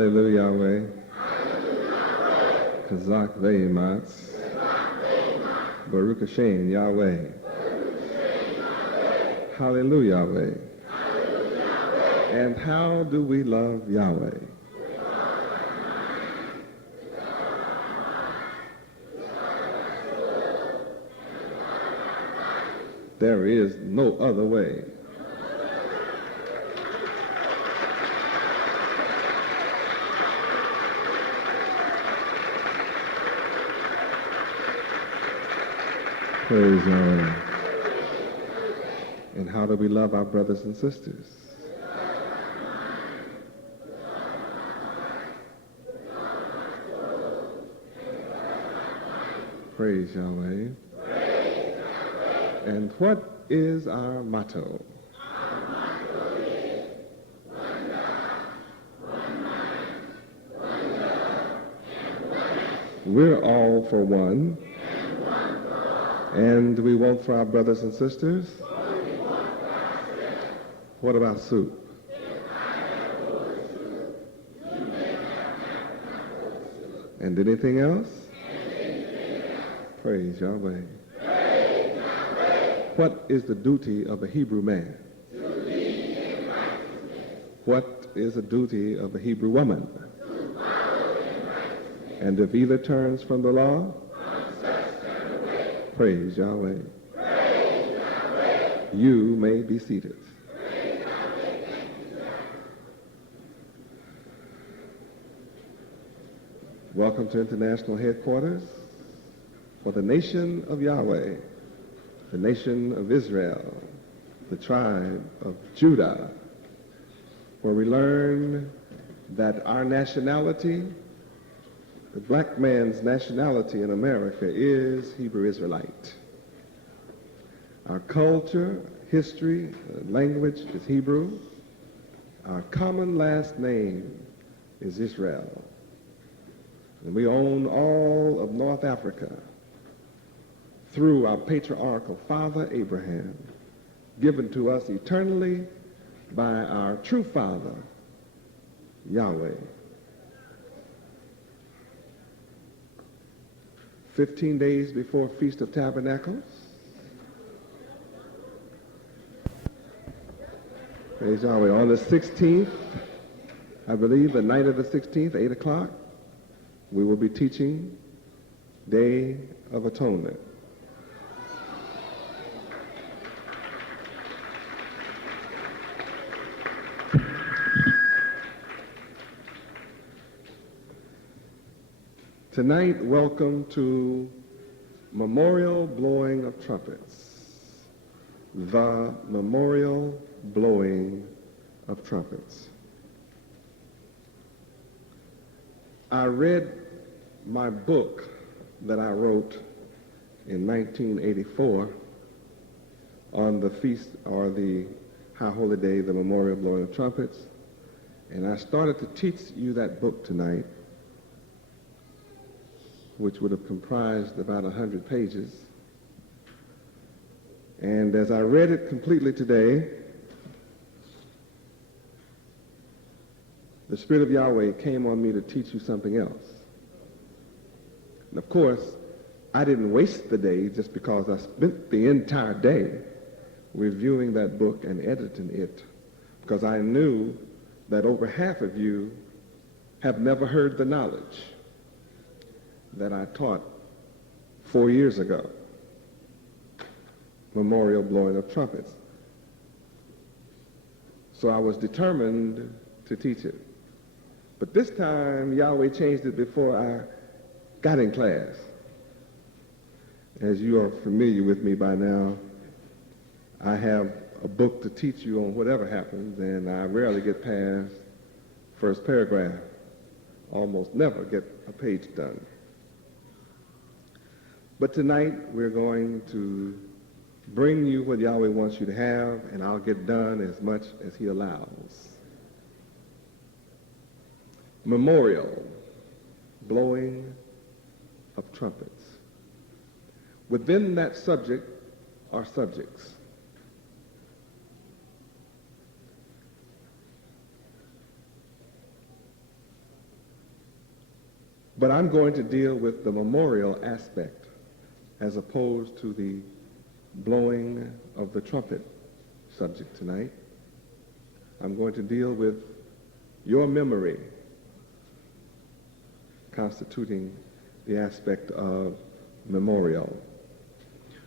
Hallelujah, Yahweh. Kazak Ve'ematz. Baruch Hashem, Yahweh. Hallelujah, Yahweh. And how do we love Yahweh? There is no other way. Praise Yahweh. And how do we love our brothers and sisters? Praise Yahweh. And what is our motto? Our motto is one God, one mind, one love, and one action. We're all for one. And one for all. And we want for our brothers and sisters? What we want for ourselves. What about soup? If I have a bowl of soup, you may have half a cup of soup. And anything else? And anything else. Praise Yahweh. Praise Yahweh. What is the duty of a Hebrew man? To lead in righteousness. What is the duty of a Hebrew woman? To follow in righteousness. And if either turns from the law, From such turn away. praise Yahweh. Praise Yahweh. You may be seated. Praise Yahweh. Thank you, sir. Welcome to International Headquarters for the nation of Yahweh, the nation of Israel, the tribe of Judah, where we learn that our nationality, the black man's nationality in America, is Hebrew Israelite. Our culture, history, language is Hebrew. Our common last name is Israel. And we own all of North Africa through our patriarchal father Abraham, given to us eternally by our true father, Yahweh. 15 days before Feast of Tabernacles, praise Yahweh, on the 16th, I believe the night of the 16th, 8 o'clock, we will be teaching Day of Atonement. Tonight, welcome to Memorial Blowing of Trumpets, the Memorial Blowing of Trumpets. I read my book that I wrote in 1984 on the feast, or the High Holy Day, the Memorial Blowing of Trumpets, and I started to teach you that book tonight, which would have comprised about 100 pages. And as I read it completely today, the Spirit of Yahweh came on me to teach you something else. And of course, I didn't waste the day just because I spent the entire day reviewing that book and editing it, because I knew that over half of you have never heard the knowledge that I taught 4 years ago, Memorial Blowing of Trumpets. So I was determined to teach it. But this time, Yahweh changed it before I got in class. As you are familiar with me by now, I have a book to teach you on whatever happens, and I rarely get past first paragraph. Almost never get a page done. But tonight, we're going to bring you what Yahweh wants you to have, and I'll get done as much as he allows. Memorial Blowing of Trumpets. Within that subject are subjects. But I'm going to deal with the memorial aspect as opposed to the blowing of the trumpet subject tonight. I'm going to deal with your memory constituting the aspect of memorial.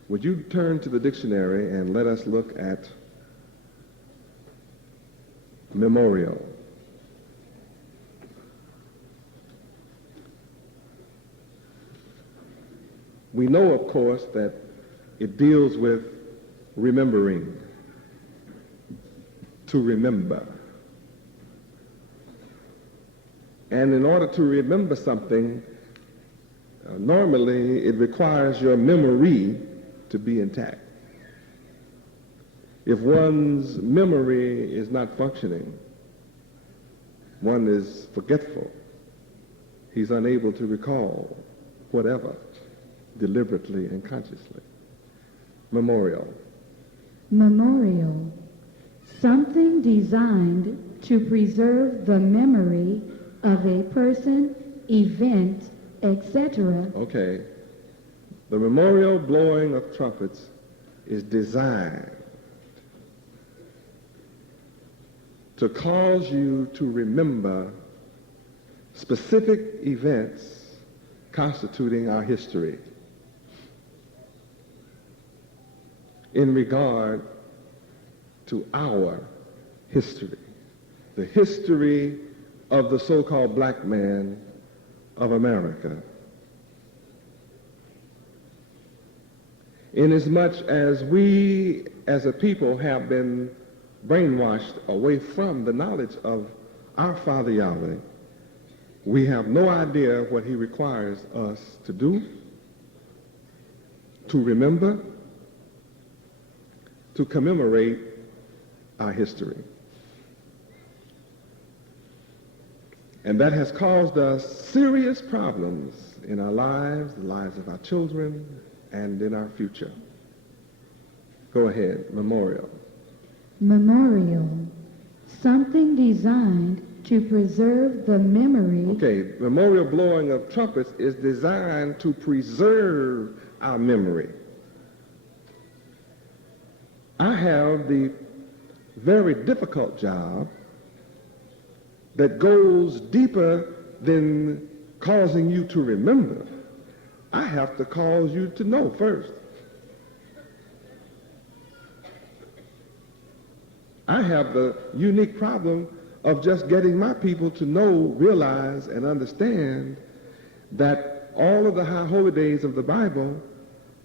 Would you turn to the dictionary and let us look at memorial? We know, of course, that it deals with remembering, to remember. And in order to remember something, normally it requires your memory to be intact. If one's memory is not functioning, one is forgetful. He's unable to recall whatever, deliberately and consciously. Memorial. Memorial. Something designed to preserve the memory of a person, event, etc. Okay. The memorial blowing of trumpets is designed to cause you to remember specific events constituting our history in regard to our history, the history of the so-called black man of America. Inasmuch as we as a people have been brainwashed away from the knowledge of our Father Yahweh, we have no idea what he requires us to do, to remember, to commemorate our history. And that has caused us serious problems in our lives, the lives of our children, and in our future. Go ahead, memorial. Memorial. Something designed to preserve the memory. Okay, memorial blowing of trumpets is designed to preserve our memory. I have the very difficult job that goes deeper than causing you to remember. I have to cause you to know first. I have the unique problem of just getting my people to know, realize, and understand that all of the high holy days of the Bible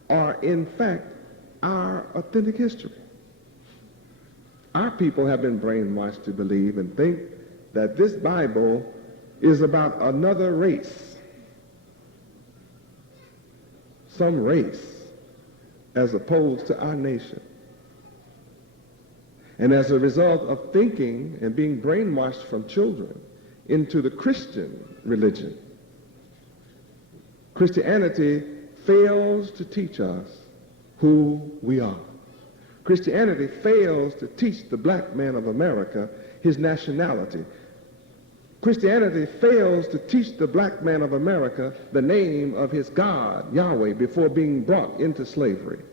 are in fact our authentic history. Our people have been brainwashed to believe and think that this Bible is about another race, some race, as opposed to our nation. And as a result of thinking and being brainwashed from children into the Christian religion, Christianity fails to teach us who we are. Christianity fails to teach the black man of America his nationality. Christianity fails to teach the black man of America the name of his God, Yahweh, before being brought into slavery.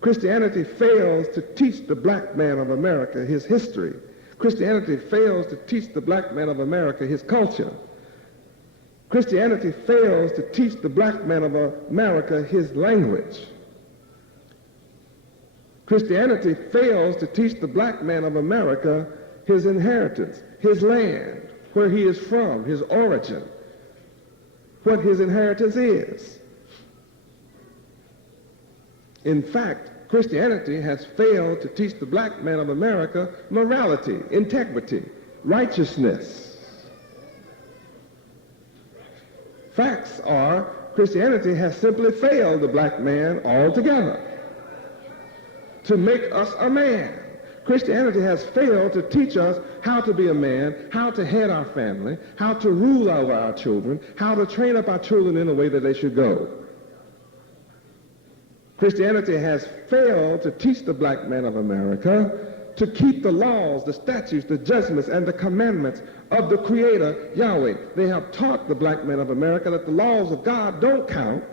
Christianity fails to teach the black man of America his history. Christianity fails to teach the black man of America his culture. Christianity fails to teach the black man of America his language. Christianity fails to teach the black man of America his inheritance, his land, where he is from, his origin, what his inheritance is. In fact, Christianity has failed to teach the black man of America morality, integrity, righteousness. Facts are, Christianity has simply failed the black man altogether to make us a man. Christianity has failed to teach us how to be a man, how to head our family, how to rule over our children, how to train up our children in the way that they should go. Christianity has failed to teach the black man of America to keep the laws, the statutes, the judgments, and the commandments of the Creator, Yahweh. They have taught the black men of America that the laws of God don't count.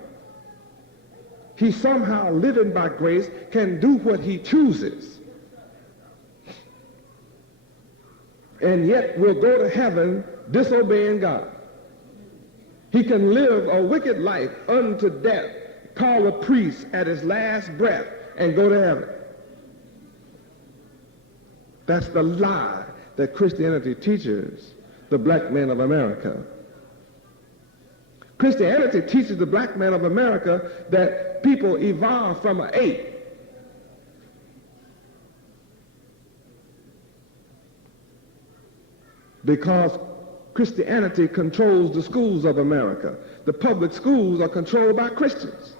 He somehow, living by grace, can do what he chooses. And yet will go to heaven disobeying God. He can live a wicked life unto death, call a priest at his last breath, and go to heaven. That's the lie that Christianity teaches the black men of America. Christianity teaches the black man of America that people evolve from an ape. Because Christianity controls the schools of America. The public schools are controlled by Christians.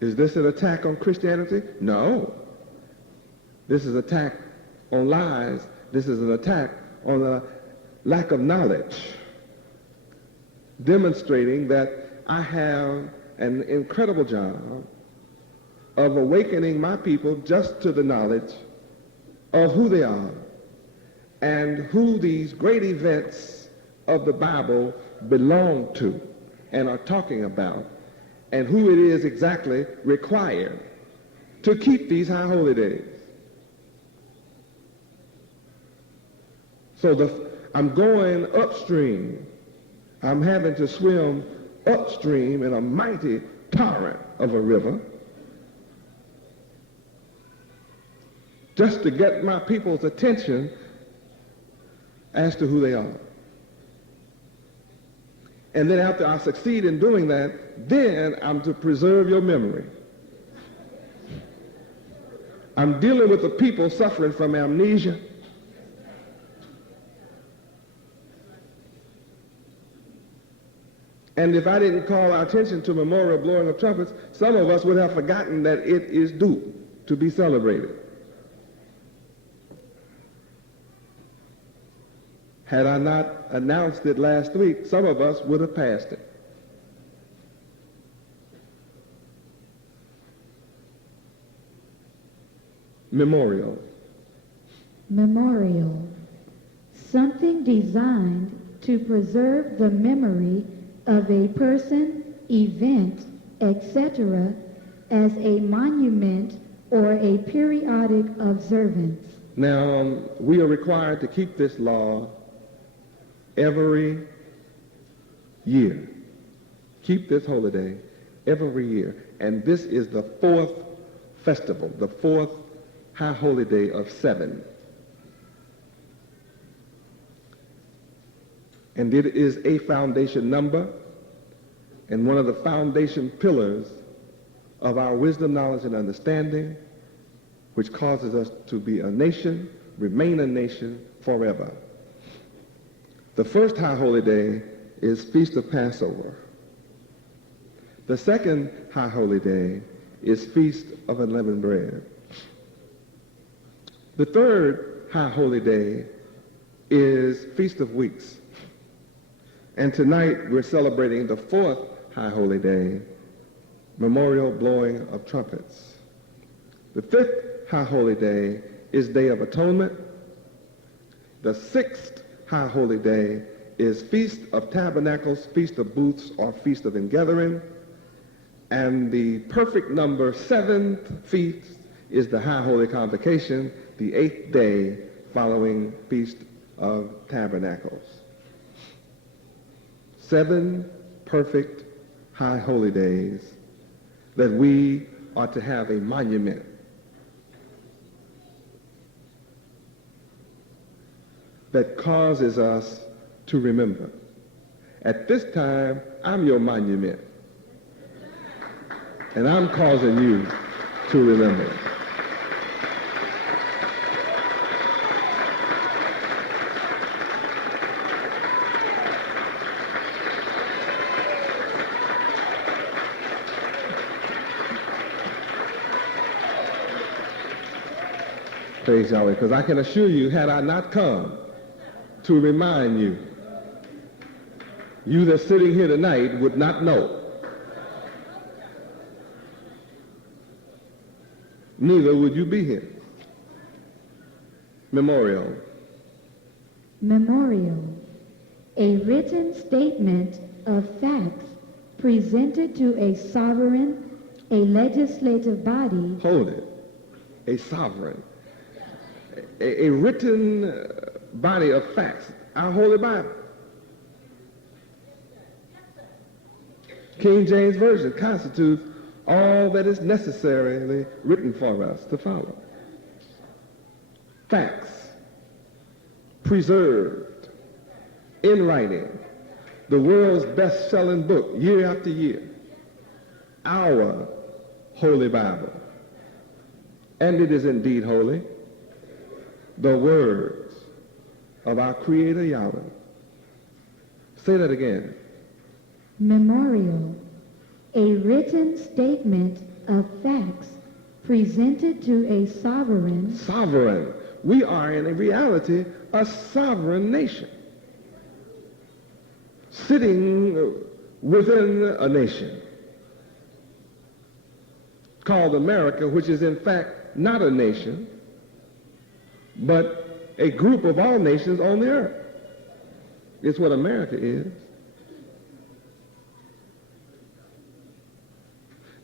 Is this an attack on Christianity? No. This is an attack on lies. This is an attack on a lack of knowledge, demonstrating that I have an incredible job of awakening my people just to the knowledge of who they are and who these great events of the Bible belong to and are talking about, and who it is exactly required to keep these high holy days. So I'm going upstream. I'm having to swim upstream in a mighty torrent of a river just to get my people's attention as to who they are. And then after I succeed in doing that, then I'm to preserve your memory. I'm dealing with the people suffering from amnesia. And if I didn't call our attention to memorial blowing of trumpets, some of us would have forgotten that it is due to be celebrated. Had I not announced it last week, some of us would have passed it. Memorial. Memorial. Something designed to preserve the memory of a person, event, etc., as a monument or a periodic observance. Now, we are required to keep this law every year. Keep this holiday every year. And this is the fourth festival, the fourth high holy day of 7. And it is a foundation number and one of the foundation pillars of our wisdom, knowledge, and understanding, which causes us to be a nation, remain a nation forever. The first high holy day is Feast of Passover. The second high holy day is Feast of Unleavened Bread. The third high holy day is Feast of Weeks. And tonight we're celebrating the fourth high holy day, Memorial Blowing of Trumpets. The fifth high holy day is Day of Atonement. The sixth high holy day is Feast of Tabernacles, Feast of Booths, or Feast of Ingathering. And the perfect number, 7th feast, is the High Holy Convocation, the 8th day following Feast of Tabernacles. 7 perfect high holy days that we are to have a monument. That causes us to remember. At this time, I'm your monument. And I'm causing you to remember. Praise Yahweh, because I can assure you, had I not come to remind you, you that's sitting here tonight would not know neither would you be here. Memorial. Memorial. A written statement of facts presented to a sovereign, a legislative body. Hold it. A sovereign. A written body of facts. Our Holy Bible. King James Version constitutes all that is necessarily written for us to follow. Facts. Preserved. In writing. The world's best-selling book year after year. Our Holy Bible. And it is indeed holy. The words of our Creator Yahweh. Say that again. Memorial. A written statement of facts presented to a sovereign. Sovereign. We are in reality a sovereign nation. Sitting within a nation called America, which is in fact not a nation, but a group of all nations on the earth. It's what America is.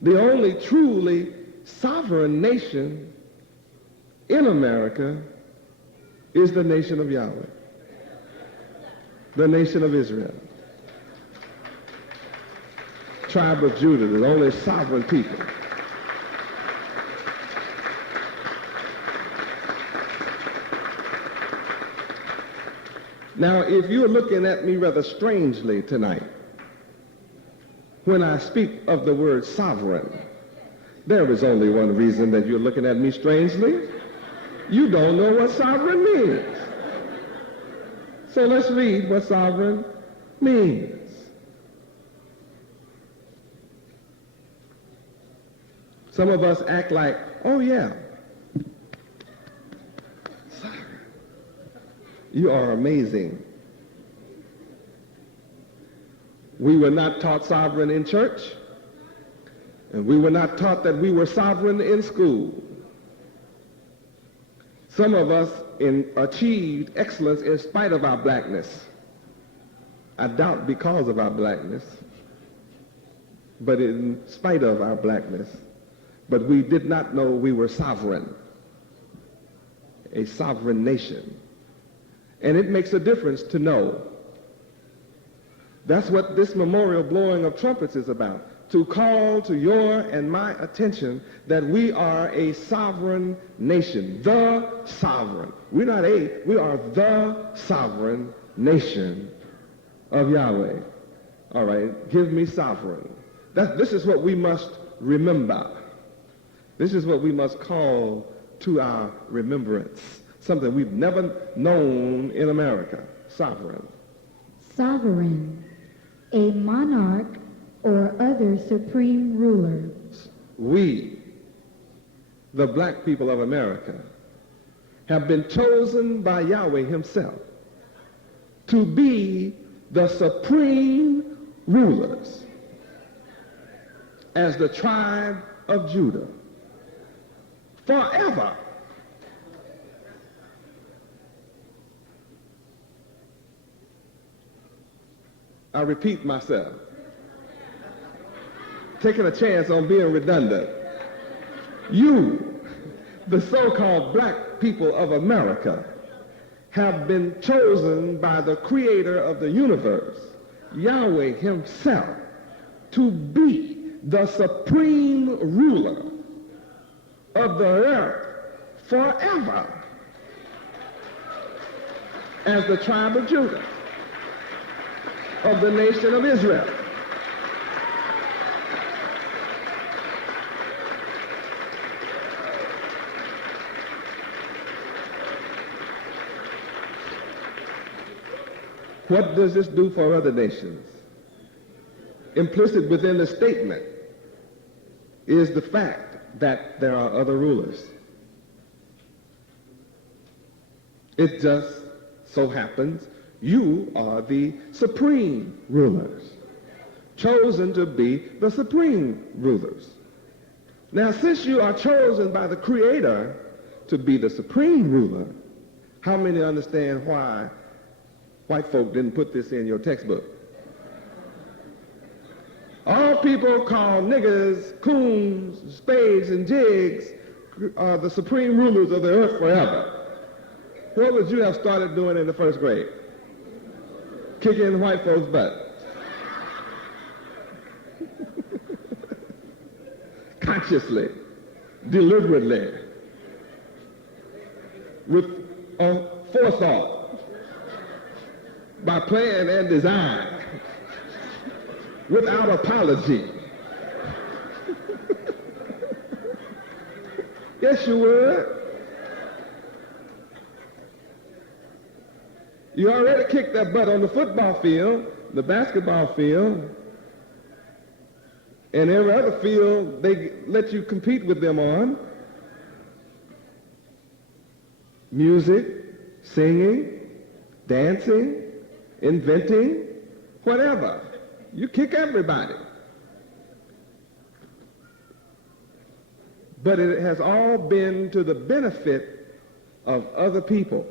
The only truly sovereign nation in America is the nation of Yahweh, the nation of Israel. Tribe of Judah, the only sovereign people. Now, if you're looking at me rather strangely tonight, when I speak of the word sovereign, there is only one reason that you're looking at me strangely. You don't know what sovereign means. So let's read what sovereign means. Some of us act like, oh yeah, sovereign. You are amazing. We were not taught sovereign in church, and we were not taught that we were sovereign in school. Some of us achieved excellence in spite of our blackness. I doubt because of our blackness, but in spite of our blackness. But we did not know we were sovereign, a sovereign nation. And it makes a difference to know. That's what this memorial blowing of trumpets is about, to call to your and my attention that we are a sovereign nation, the sovereign. We're not we are the sovereign nation of Yahweh. All right, give me sovereign. This is what we must remember. This is what we must call to our remembrance, something we've never known in America, sovereign. Sovereign. A monarch or other supreme ruler. We, the black people of America, have been chosen by Yahweh himself to be the supreme rulers as the tribe of Judah forever. I repeat myself, taking a chance on being redundant. You, the so-called black people of America, have been chosen by the creator of the universe, Yahweh himself, to be the supreme ruler of the earth forever as the tribe of Judah, of the nation of Israel. What does this do for other nations? Implicit within the statement is the fact that there are other rulers. It just so happens you are the supreme rulers, chosen to be the supreme rulers. Now, since you are chosen by the Creator to be the supreme ruler, how many understand why white folk didn't put this in your textbook? All people call niggers, coons, spades, and jigs are the supreme rulers of the earth forever. What would you have started doing in the first grade? Kicking white folks' butt. Consciously, deliberately, with a forethought, by plan and design, without apology. Yes, you would. You already kicked that butt on the football field, the basketball field, and every other field they let you compete with them on. Music, singing, dancing, inventing, whatever. You kick everybody. But it has all been to the benefit of other people.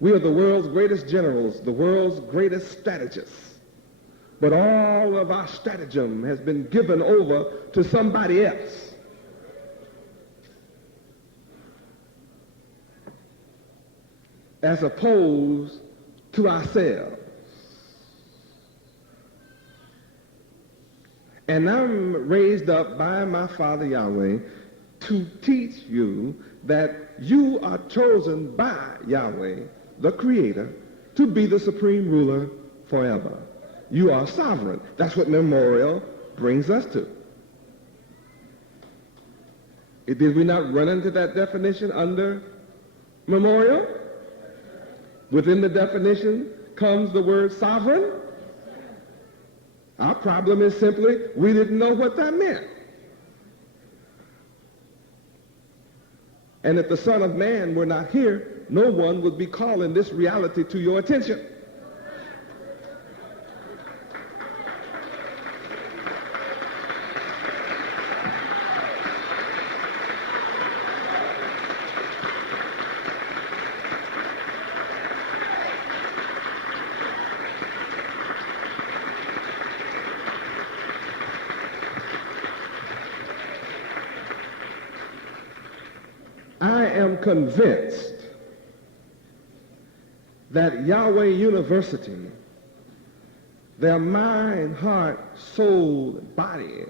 We are the world's greatest generals, the world's greatest strategists. But all of our stratagem has been given over to somebody else. As opposed to ourselves. And I'm raised up by my Father Yahweh to teach you that you are chosen by Yahweh, the Creator, to be the supreme ruler forever. You are sovereign. That's what memorial brings us to. Did we not run into that definition under memorial? Within the definition comes the word sovereign. Our problem is simply we didn't know what that meant. And if the Son of Man were not here, no one would be calling this reality to your attention. I am convinced that Yahweh University, their mind, heart, soul, and body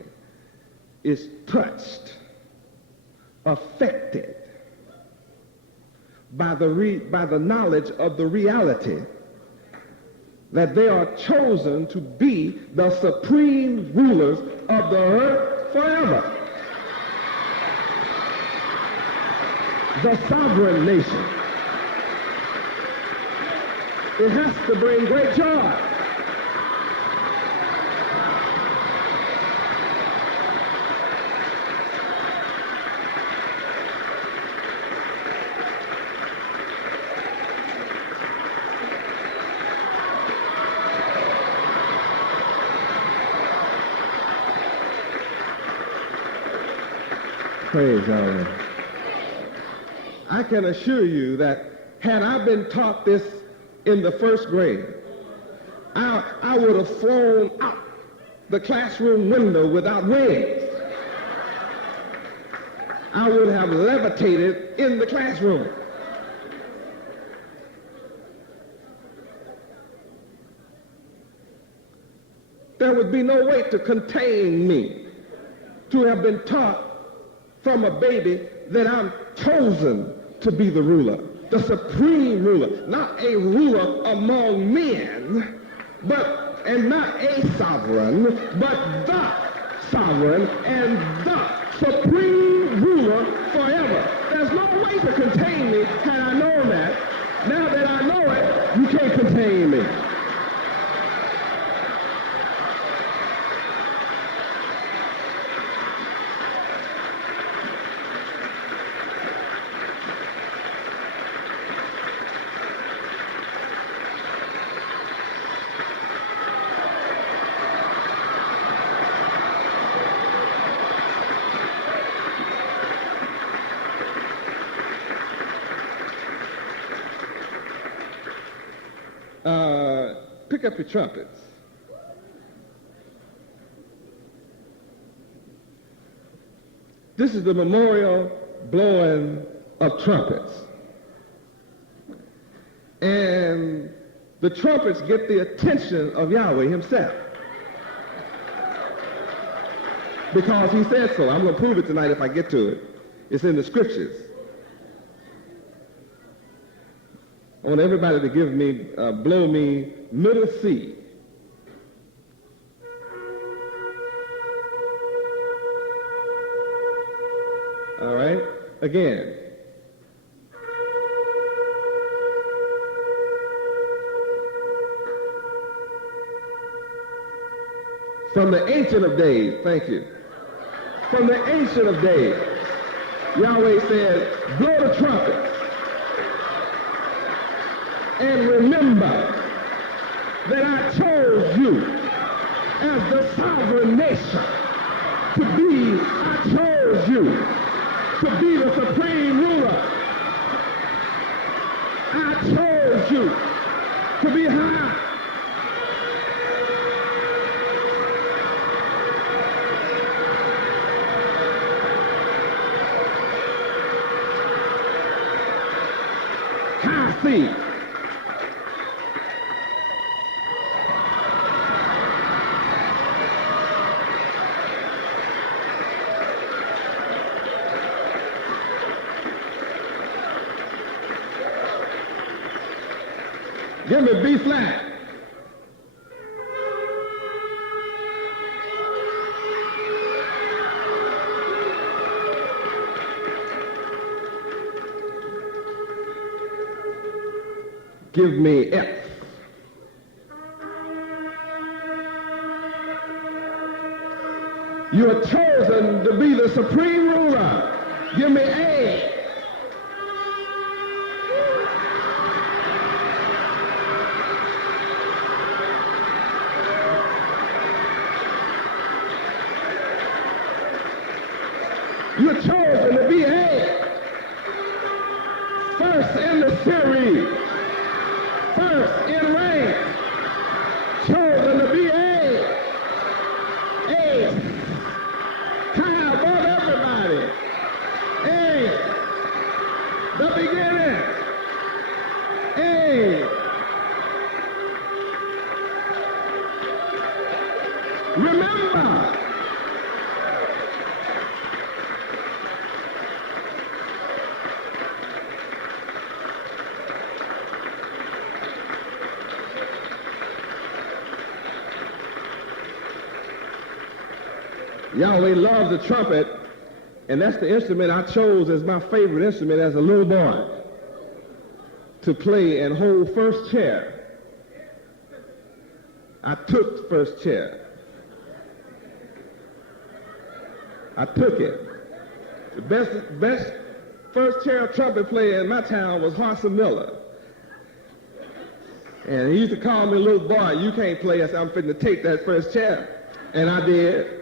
is touched, affected by the knowledge of the reality that they are chosen to be the supreme rulers of the earth forever. The sovereign nation. It has to bring great joy. Praise God. I can assure you that had I been taught this in the first grade, I would have flown out the classroom window without wings. I would have levitated in the classroom. There would be no way to contain me, to have been taught from a baby that I'm chosen to be the ruler, the supreme ruler, not a ruler among men, and not a sovereign, but the sovereign and the supreme ruler forever. There's no way to contain me had I known that. Now that I know it, you can't contain me. pick up your trumpets. This is the memorial blowing of trumpets. And the trumpets get the attention of Yahweh himself. Because he said so. I'm going to prove it tonight if I get to it. It's in the scriptures. I want everybody to give me, blow me middle C. All right, again. From the Ancient of Days, thank you. From the Ancient of Days, Yahweh said, blow the trumpet. And remember that I chose you as the sovereign nation I chose you to be the supreme ruler. I chose you to be high. High seat. Give me B flat. Give me F. You are chosen to be the supreme ruler. Give me A. You're chosen to be A. First in the series. First in rank. Chosen to be A. A. High above everybody. A. The beginning. A. Remember. Yahweh loves the trumpet, and that's the instrument I chose as my favorite instrument as a little boy to play and hold first chair. I took first chair. I took it. The best first chair trumpet player in my town was Harson Miller. And he used to call me a little boy, you can't play. I said, I'm fitting to take that first chair. And I did.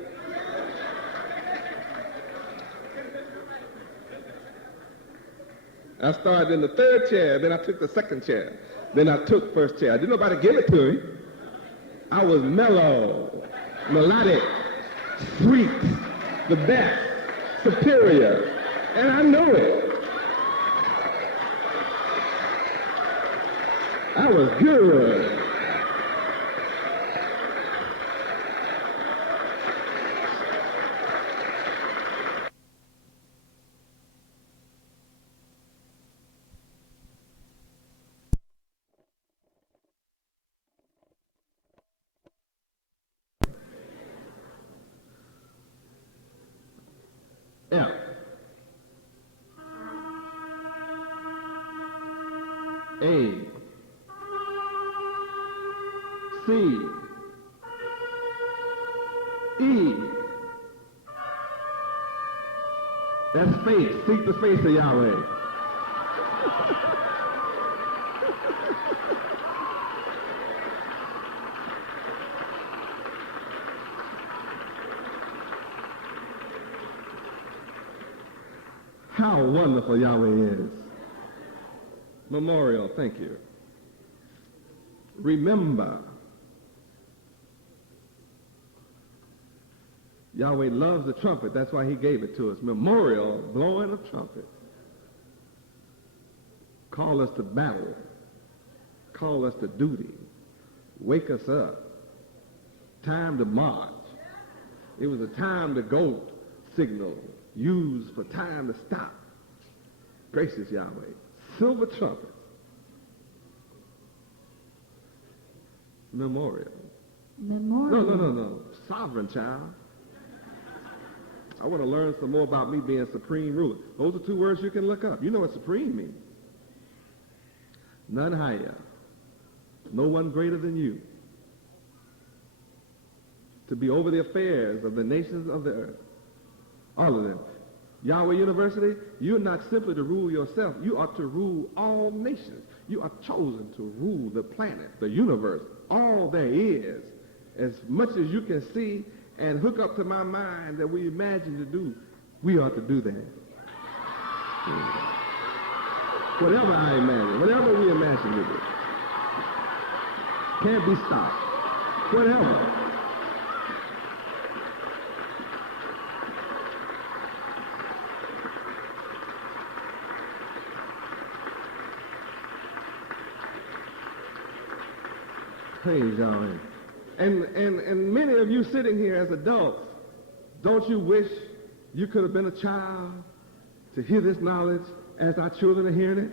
I started in the third chair, then I took the second chair, then I took first chair. Didn't nobody give it to me. I was mellow, melodic, sweet, the best, superior, and I knew it. I was good. F. A. C. E. That's faith. Seek the face of Yahweh. How wonderful Yahweh is. Memorial, thank you. Remember Yahweh loves the trumpet. That's why he gave it to us. Memorial, blowing of trumpet. Call us to battle. Call us to duty. Wake us up. Time to march. It was a time to go signal used for time to stop. Gracious Yahweh. Silver trumpet. Memorial. Memorial. No. Sovereign child. I want to learn some more about me being supreme ruler. Those are 2 words you can look up. You know what supreme means. None higher. No one greater than you. To be over the affairs of the nations of the earth. All of them. Yahweh University, you're not simply to rule yourself. You are to rule all nations. You are chosen to rule the planet, the universe, all there is. As much as you can see and hook up to my mind that we imagine to do, we ought to do that. Whatever I imagine, whatever we imagine to do, can't be stopped. Whatever. Praise Yahweh. And many of you sitting here as adults, don't you wish you could have been a child to hear this knowledge as our children are hearing it?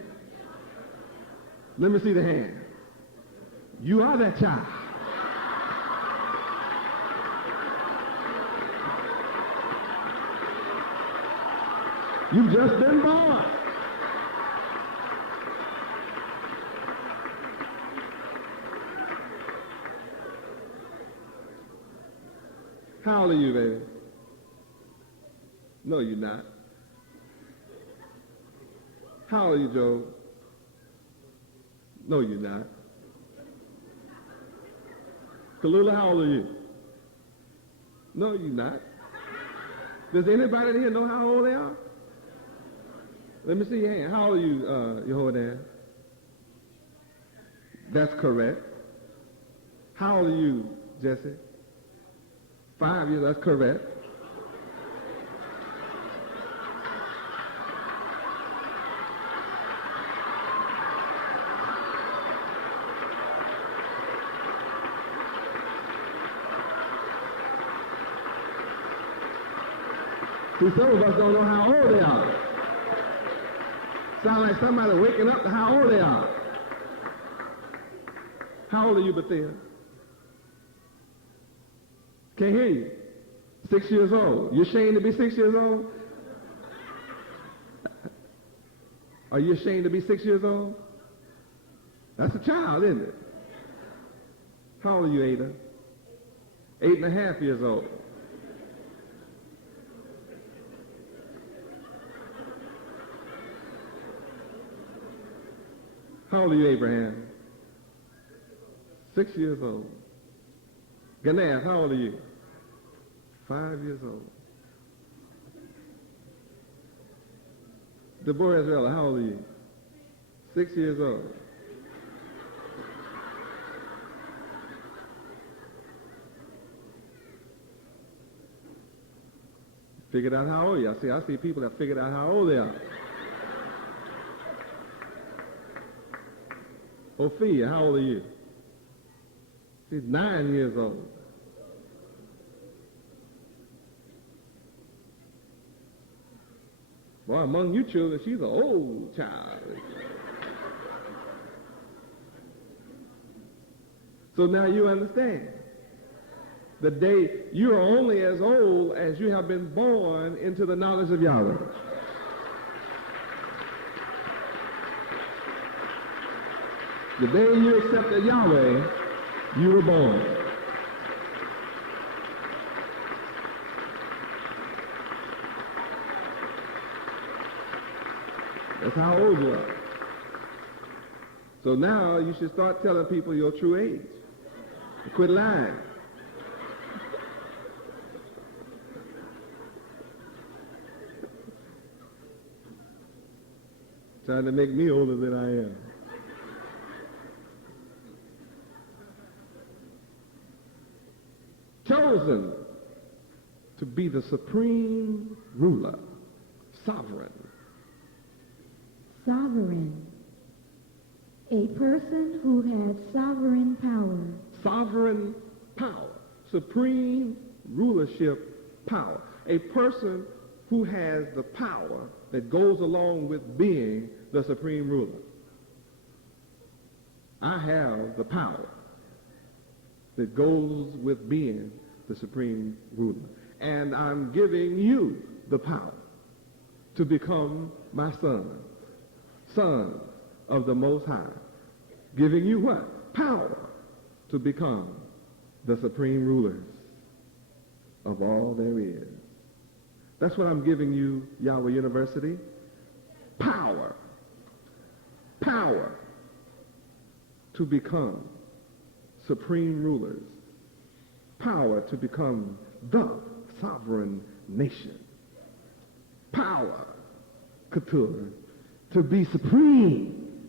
Let me see the hand. You are that child. You've just been born. How old are you, baby? No, you're not. How old are you, Joe? No, you're not. Kalula, how old are you? No, you're not. Does anybody in here know how old they are? Let me see your hand. How old are you, Yehoiada? That's correct. How old are you, Jesse? 5 years, that's correct. See, some of us don't know how old they are. Sound like somebody waking up to how old they are. How old are you, Bethia? Can't hear you. 6 years old. You ashamed to be 6 years old? Are you ashamed to be 6 years old? That's a child, isn't it? How old are you, Ada? 8.5 years old. How old are you, Abraham? 6 years old. Ganath, how old are you? 5 years old. Deborah Israel, how old are you? 6 years old. Figured out how old you are. I see people that figured out how old they are. Ophelia, how old are you? She's 9 years old. Boy, among you children, she's an old child. So now you understand. The day you are only as old as you have been born into the knowledge of Yahweh. The day you accepted Yahweh, you were born. That's how old you are. So now you should start telling people your true age. Quit lying. Trying to make me older than I am. Chosen to be the supreme ruler, sovereign. Sovereign. A person who had sovereign power. Sovereign power, supreme rulership power. A person who has the power that goes along with being the supreme ruler. I have the power that goes with being the supreme ruler. And I'm giving you the power to become my son, sons of the Most High. Giving you what? Power to become the supreme rulers of all there is. That's what I'm giving you, Yahweh University. Power. Power to become supreme rulers. Power to become the sovereign nation. Power, couture, to be supreme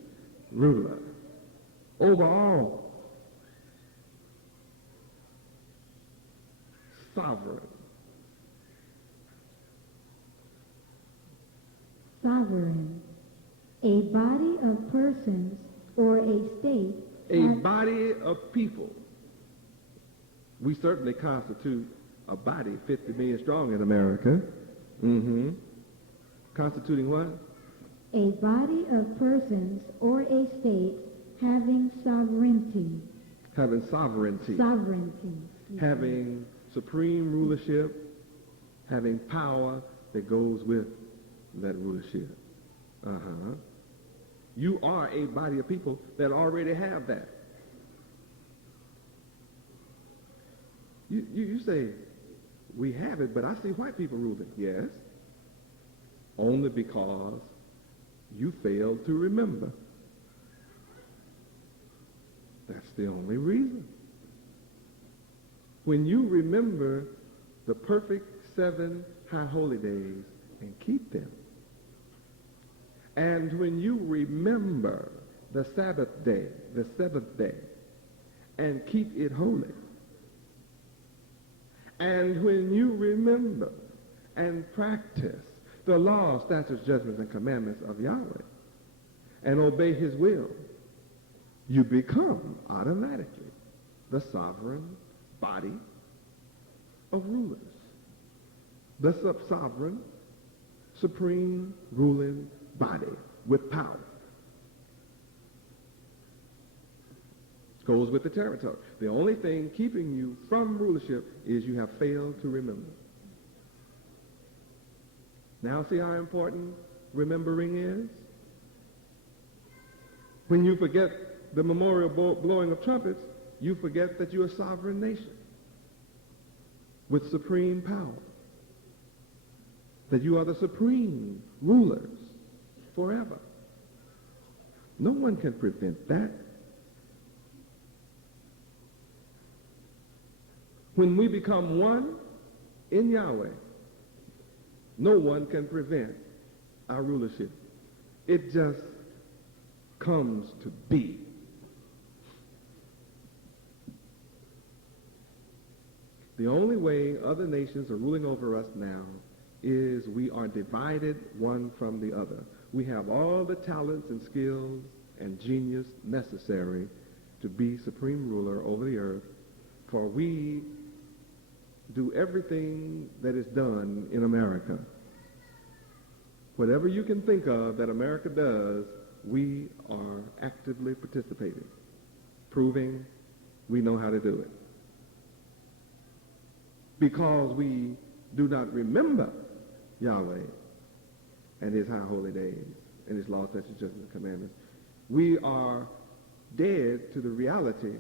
ruler over all. Sovereign. Sovereign. A body of persons or a state. A body of people. We certainly constitute a body 50 million strong in America. Constituting what? A body of persons or a state having sovereignty. Having sovereignty. Sovereignty. Having supreme rulership, having power that goes with that rulership. You are a body of people that already have that. You say, we have it, but I see white people ruling. Yes. Only because you failed to remember. That's the only reason. When you remember the perfect 7 high holy days and keep them, and when you remember the Sabbath day, the 7th day, and keep it holy, and when you remember and practice the law, statutes, judgments, and commandments of Yahweh, and obey his will, you become automatically the sovereign body of rulers. The sovereign, supreme, ruling body with power. Goes with the territory. The only thing keeping you from rulership is you have failed to remember. Now see how important remembering is? When you forget the memorial blowing of trumpets, you forget that you're a sovereign nation with supreme power. That you are the supreme rulers forever. No one can prevent that. When we become one in Yahweh, no one can prevent our rulership. It just comes to be. The only way other nations are ruling over us now is we are divided one from the other. We have all the talents and skills and genius necessary to be supreme ruler over the earth, for we do everything that is done in America. Whatever you can think of that America does, we are actively participating, proving we know how to do it. Because we do not remember Yahweh and his high holy days and his laws, statutes, judgments, and commandments, we are dead to the reality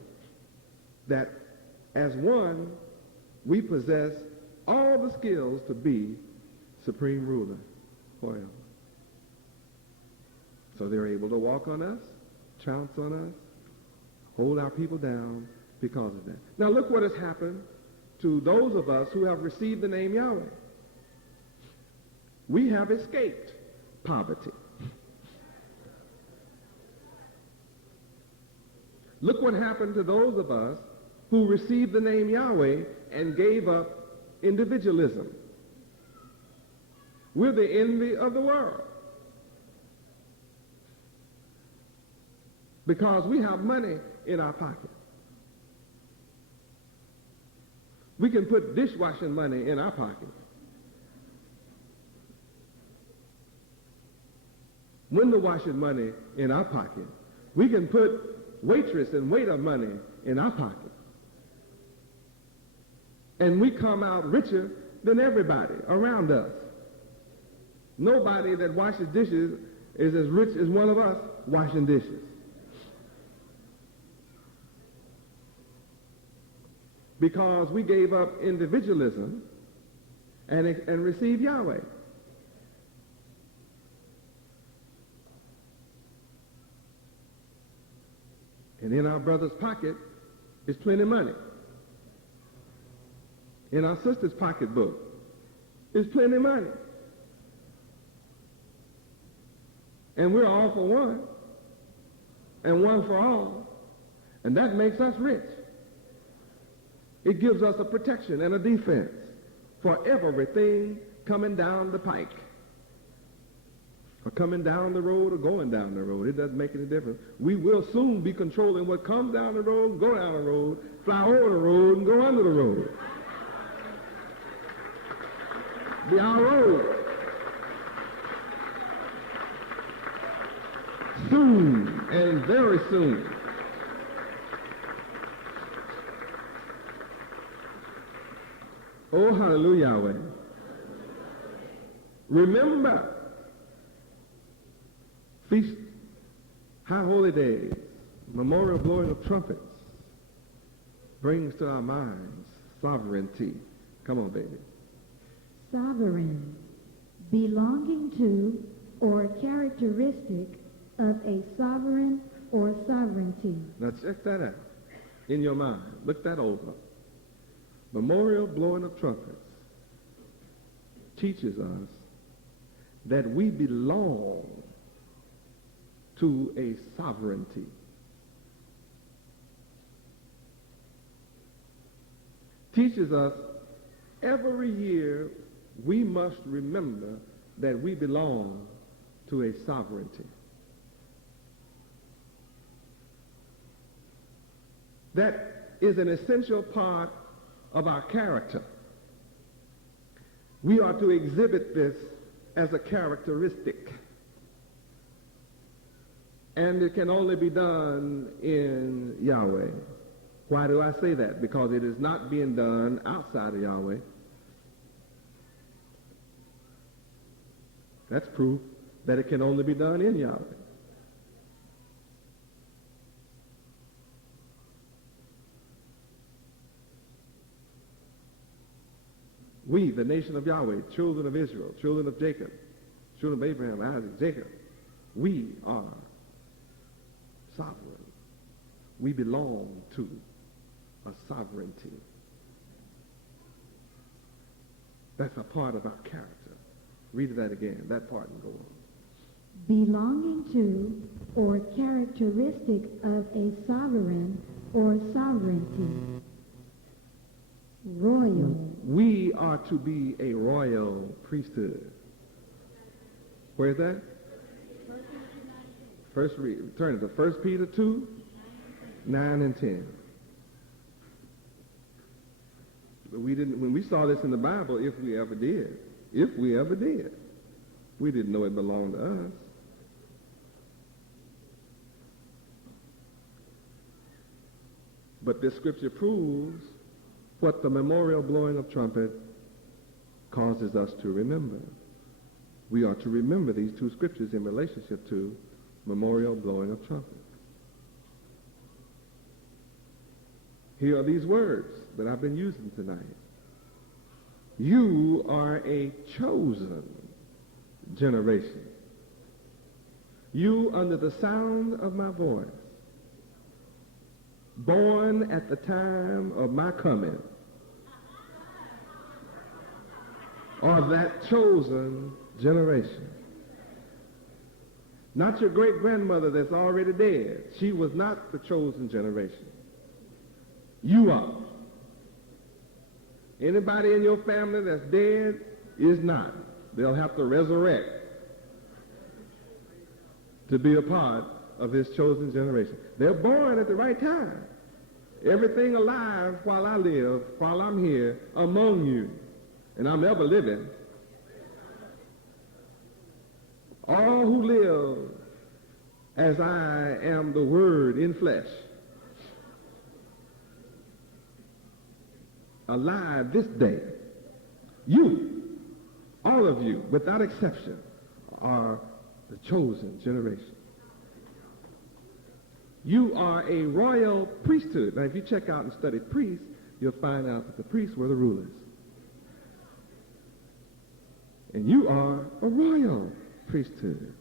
that as one, we possess all the skills to be supreme ruler forever. So they're able to walk on us, trounce on us, hold our people down because of that. Now look what has happened to those of us who have received the name Yahweh. We have escaped poverty. Look what happened to those of us who received the name Yahweh and gave up individualism. We're the envy of the world because we have money in our pocket. We can put dishwashing money in our pocket. Window washing money in our pocket. We can put waitress and waiter money in our pocket. And we come out richer than everybody around us. Nobody that washes dishes is as rich as one of us washing dishes. Because we gave up individualism and received Yahweh. And in our brother's pocket is plenty of money. In our sister's pocketbook is plenty of money. And we're all for one, and one for all, and that makes us rich. It gives us a protection and a defense for everything coming down the pike, or coming down the road or going down the road. It doesn't make any difference. We will soon be controlling what comes down the road, go down the road, fly over the road, and go under the road. Be our road. Soon, and very soon. Oh, hallelujah, Yahweh. Remember, feast, high holy days, memorial blowing of trumpets brings to our minds sovereignty. Come on, baby. Sovereign, belonging to or characteristic of a sovereign or sovereignty. Now check that out in your mind. Look that over. Memorial blowing of trumpets teaches us that we belong to a sovereignty. Teaches us every year we must remember that we belong to a sovereignty. That is an essential part of our character. We are to exhibit this as a characteristic. And it can only be done in Yahweh. Why do I say that? Because it is not being done outside of Yahweh. That's proof that it can only be done in Yahweh. We, the nation of Yahweh, children of Israel, children of Jacob, children of Abraham, Isaac, Jacob, we are sovereign. We belong to a sovereignty. That's a part of our character. Read that again, that part, and go on. Belonging to or characteristic of a sovereign or sovereignty. Royal. We are to be a royal priesthood. Where is that? Turn to 1 Peter 2, 9 and 10. But when we saw this in the Bible, if we ever did, we didn't know it belonged to us. But this scripture proves what the memorial blowing of trumpet causes us to remember. We are to remember these two scriptures in relationship to memorial blowing of trumpet. Here are these words that I've been using tonight. You are a chosen generation. You under the sound of my voice, born at the time of my coming, are that chosen generation. Not your great-grandmother that's already dead. She was not the chosen generation. You are. Anybody in your family that's dead is not. They'll have to resurrect to be a part of his chosen generation. They're born at the right time. Everything alive while I live, while I'm here among you, and I'm ever living. All who live as I am the Word in flesh, alive this day. You, all of you, without exception, are the chosen generation. You are a royal priesthood. Now, if you check out and study priests, you'll find out that the priests were the rulers. And you are a royal priesthood.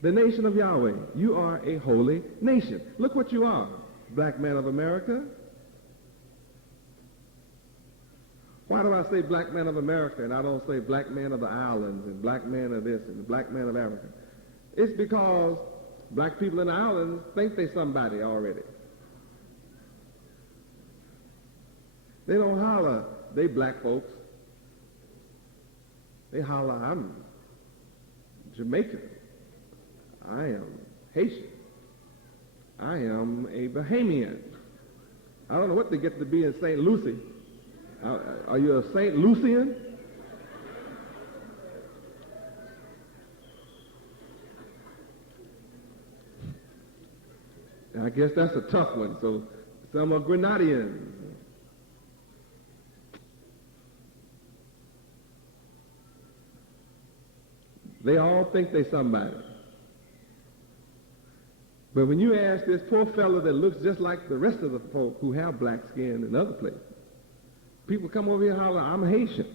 The nation of Yahweh. You are a holy nation. Look what you are, black man of America. Why do I say black man of America and I don't say black man of the islands and black man of this and black man of Africa? It's because black people in the islands think they somebody already. They don't holler, they black folks. They holler, I'm Jamaican. I am Haitian. I am a Bahamian. I don't know what they get to be in St. Lucie. Are you a St. Lucian? I guess that's a tough one. So some are Grenadians. They all think they somebody. But when you ask this poor fellow that looks just like the rest of the folk who have black skin in other places, people come over here and holler, I'm Haitian.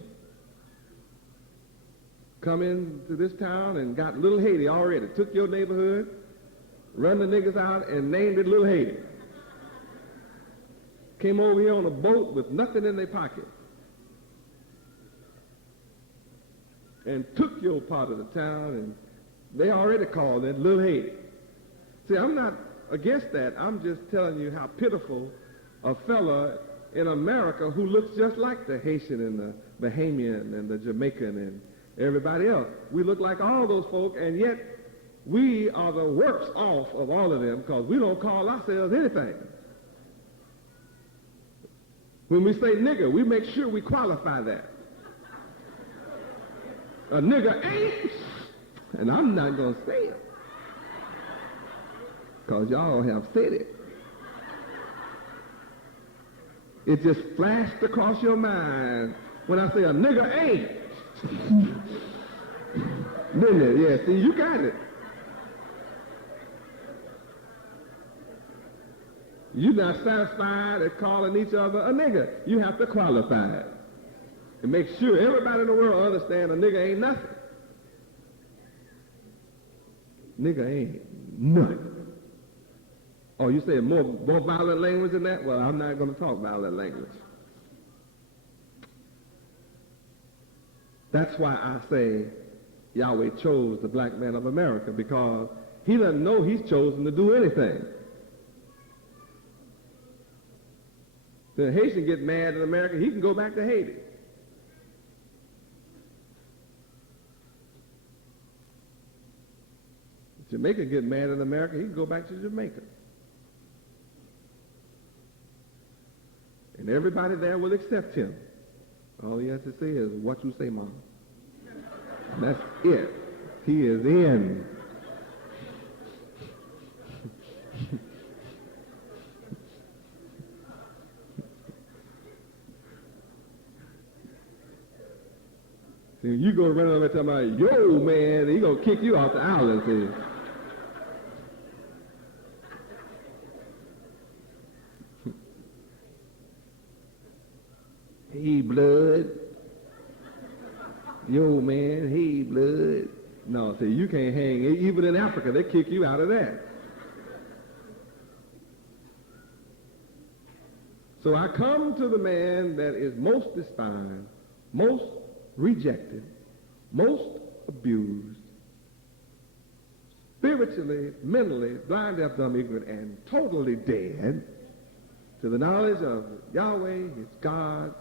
Come into this town and got Little Haiti already. Took your neighborhood, run the niggas out, and named it Little Haiti. Came over here on a boat with nothing in their pocket. And took your part of the town, and they already called it Little Haiti. See, I'm not against that. I'm just telling you how pitiful a fella in America who looks just like the Haitian and the Bahamian and the Jamaican and everybody else. We look like all those folk, and yet we are the worst off of all of them because we don't call ourselves anything. When we say nigger, we make sure we qualify that. A nigger ain't, and I'm not going to say it because y'all have said it. It just flashed across your mind when I say a nigger ain't. Didn't it? Yeah, see, you got it. You're not satisfied at calling each other a nigger. You have to qualify it. And make sure everybody in the world understands a nigger ain't nothing. Nigger ain't nothing. Oh, you say more violent language than that? Well, I'm not going to talk violent language. That's why I say Yahweh chose the black man of America, because he doesn't know he's chosen to do anything. The Haitian get mad at America, he can go back to Haiti. Jamaica get mad at America, he can go back to Jamaica. And everybody there will accept him. All he has to say is, what you say, Mom? And that's it. He is in. See, you go running over there talking about, yo, man, he gonna kick you off the island, see. Hey, blood. Yo, man, hey, blood. No, see, you can't hang. Even in Africa, they kick you out of that. So I come to the man that is most despised, most rejected, most abused, spiritually, mentally, blind, deaf, dumb, ignorant, and totally dead to the knowledge of Yahweh, his God,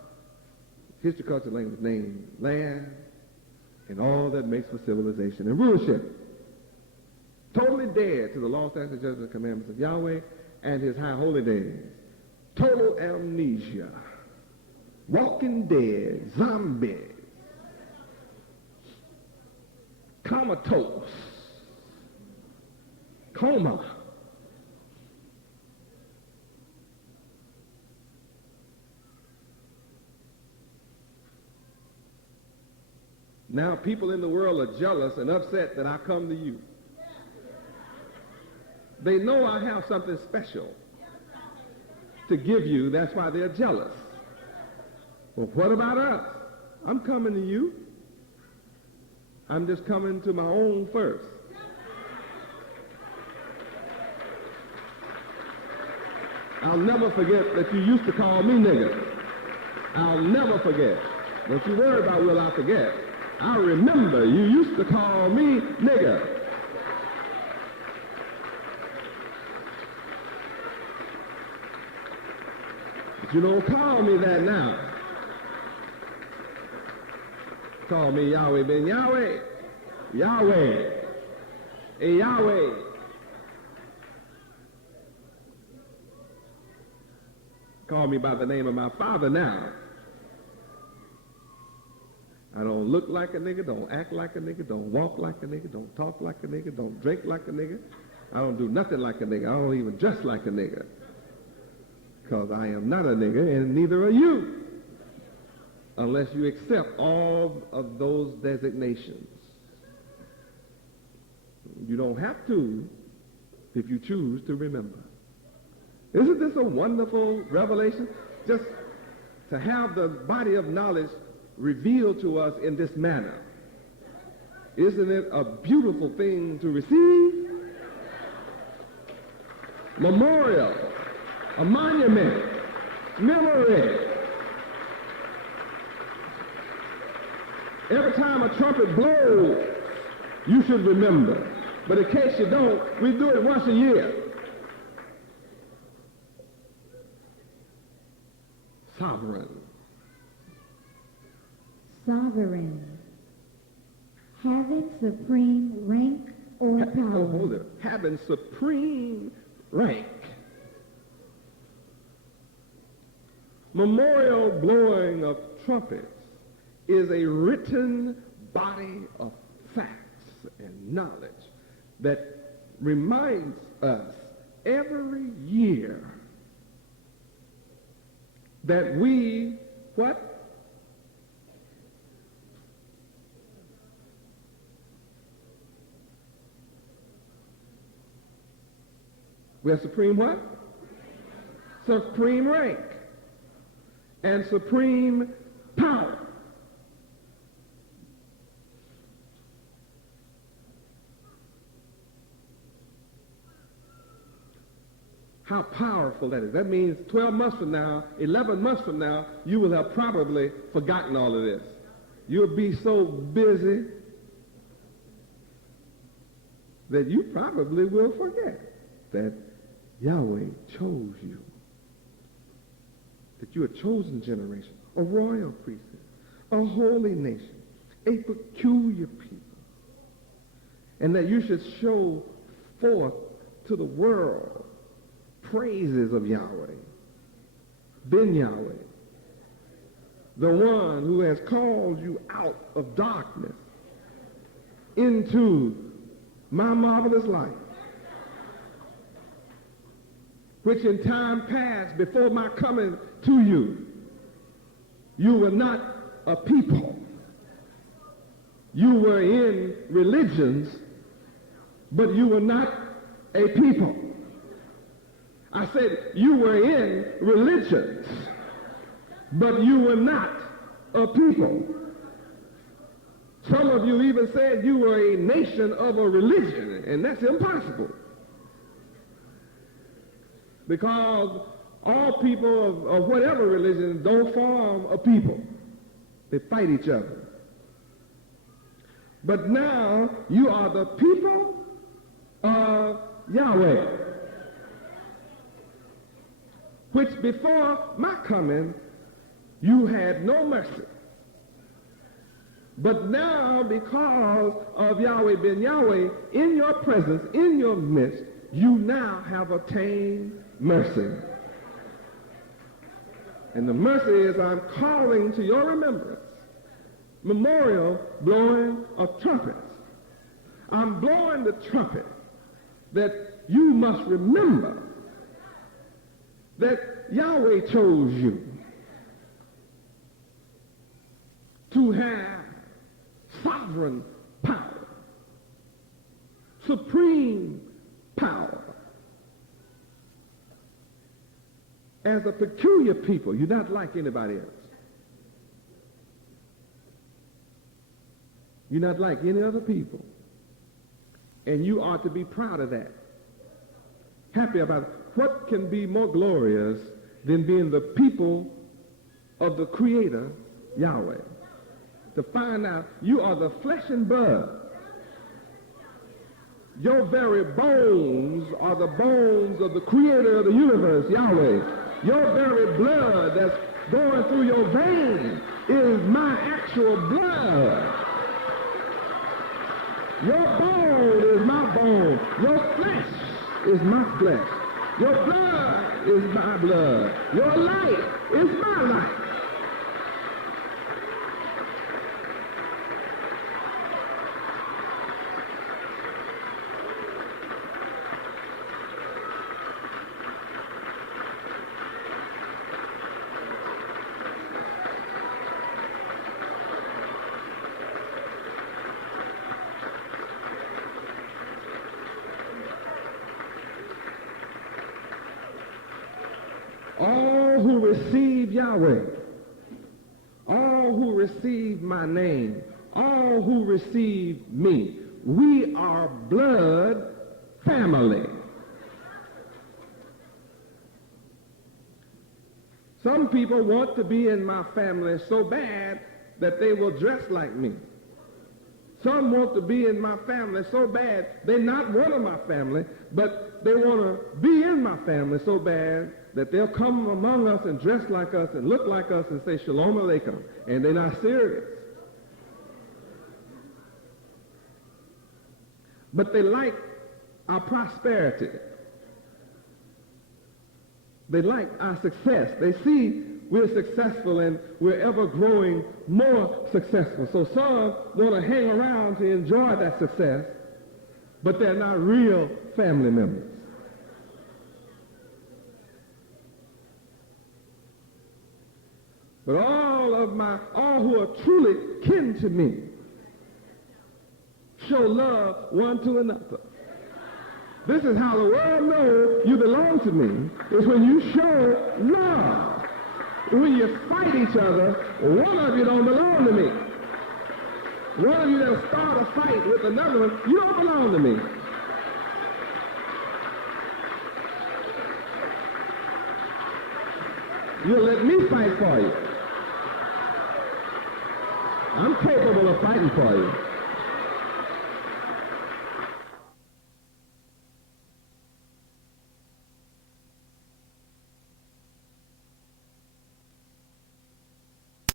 history, culture, language, name, land, and all that makes for civilization. And rulership, totally dead to the law, statutes, judgments, and commandments of Yahweh and his high holy days. Total amnesia. Walking dead, zombies, comatose, coma. Now people in the world are jealous and upset that I come to you. They know I have something special to give you. That's why they're jealous. Well, what about us? I'm coming to you. I'm just coming to my own first. I'll never forget that you used to call me nigger. I'll never forget. Don't you worry about will I forget. I remember you used to call me nigger. But you don't call me that now. Call me Yahweh ben Yahweh. Yahweh. Hey Yahweh. Call me by the name of my father now. I don't look like a nigga, don't act like a nigga, don't walk like a nigga, don't talk like a nigga, don't drink like a nigga. I don't do nothing like a nigga. I don't even dress like a nigga. Because I am not a nigga, and neither are you. Unless you accept all of those designations. You don't have to if you choose to remember. Isn't this a wonderful revelation? Just to have the body of knowledge revealed to us in this manner. Isn't it a beautiful thing to receive? Memorial, a monument, memory. Every time a trumpet blows, you should remember. But in case you don't, we do it once a year. Sovereign. Sovereign. Having supreme rank or power. Oh, hold it. Having supreme rank. Memorial blowing of trumpets is a written body of facts and knowledge that reminds us every year that we, what? We have supreme what? Supreme rank and supreme power. How powerful that is. That means 12 months from now, 11 months from now, you will have probably forgotten all of this. You'll be so busy that you probably will forget that Yahweh chose you. That you're a chosen generation, a royal priesthood, a holy nation, a peculiar people. And that you should show forth to the world praises of Yahweh, ben Yahweh, the one who has called you out of darkness into my marvelous light, which in time past, before my coming to you, you were not a people. You were in religions, but you were not a people. I said you were in religions, but you were not a people. Some of you even said you were a nation of a religion, and that's impossible. Because all people of whatever religion don't form a people. They fight each other. But now you are the people of Yahweh, which before my coming you had no mercy. But now, because of Yahweh ben Yahweh, in your presence, in your midst, you now have attained mercy. And the mercy is I'm calling to your remembrance memorial blowing of trumpets. I'm blowing the trumpet that you must remember that Yahweh chose you to have sovereign power, supreme power. As a peculiar people, you're not like anybody else. You're not like any other people. And you ought to be proud of that. Happy about it. What can be more glorious than being the people of the Creator, Yahweh? To find out you are the flesh and blood. Your very bones are the bones of the Creator of the universe, Yahweh. Your very blood that's going through your veins is my actual blood. Your bone is my bone. Your flesh is my flesh. Your blood is my blood. Your life is my life. All who receive Yahweh, all who receive my name, all who receive me, we are blood family. Some people want to be in my family so bad that they will dress like me. Some want to be in my family so bad they're not one of my family, but they want to be in my family so bad that they'll come among us and dress like us and look like us and say Shalom Aleichem, and they're not serious. But they like our prosperity. They like our success. They see we're successful and we're ever growing more successful. So some want to hang around to enjoy that success, but they're not real family members. But all who are truly kin to me show love one to another. This is how the world knows you belong to me, is when you show love. When you fight each other, one of you don't belong to me. One of you that start a fight with another one, you don't belong to me. You'll let me fight for you. I'm capable of fighting for you.